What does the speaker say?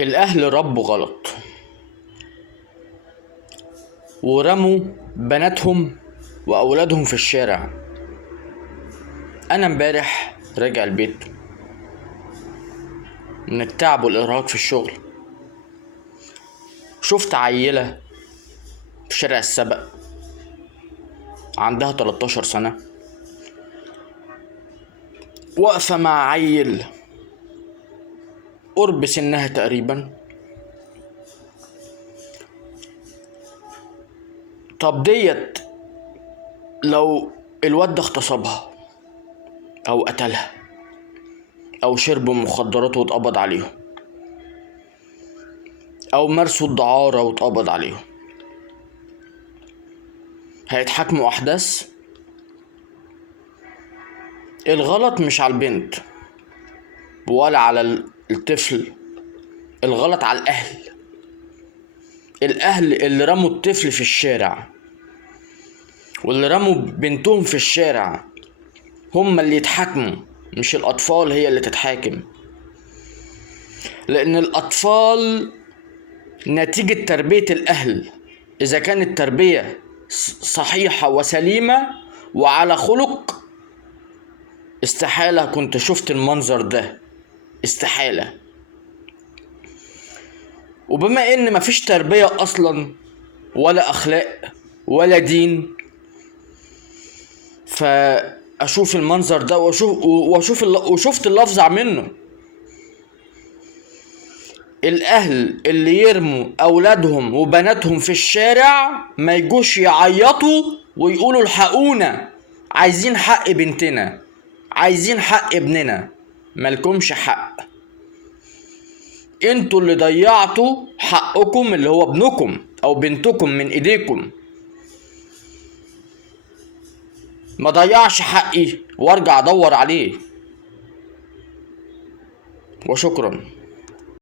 الأهل ربوا غلط ورموا بناتهم وأولادهم في الشارع. أنا امبارح راجع البيت من التعب والإرهاق في الشغل، شفت عيلة في شارع السبق عندها 13 سنة واقفة مع عيل قرب سنها تقريبا. طب ديت لو الواد ده اغتصبها او قتلها او شربوا مخدرات واتقبض عليهم او مارسوا الدعارة واتقبض عليهم، هيتحاكموا احداث؟ الغلط مش على البنت ولا على الطفل، الغلط على الاهل اللي رموا الطفل في الشارع واللي رموا بنتهم في الشارع، هم اللي يتحاكموا مش الاطفال هي اللي تتحاكم. لان الاطفال نتيجة تربية الاهل، اذا كانت تربية صحيحة وسليمة وعلى خلق، استحالة كنت شفت المنظر ده، استحالة. وبما ان مفيش تربية اصلا ولا اخلاق ولا دين، فاشوف المنظر ده وشفت اللفظ منه. الاهل اللي يرموا اولادهم وبناتهم في الشارع ما يجوش يعيطوا ويقولوا الحقونا، عايزين حق بنتنا، عايزين حق ابننا. مالكمش حق، انتوا اللي ضيعتوا حقكم اللي هو ابنكم او بنتكم من ايديكم. ما ضيعش حقي وارجع ادور عليه. وشكرا.